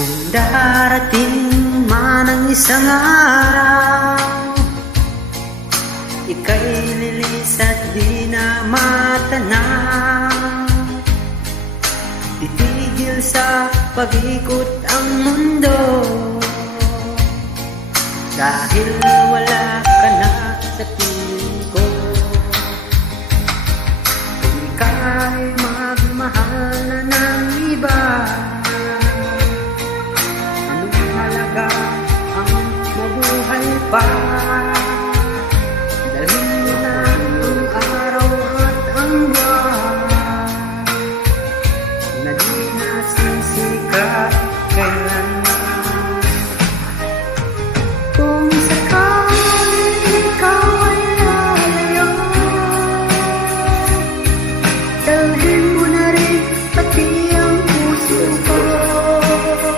Kung darating man ang isang araw, ika'y lilis at di na matanaw. Titigil sa pag-ikot ang mundo, dahil wala ka na sa piling ko. Kung ika'y magmahal na ng iba, anong halaga ang mabuhay pa?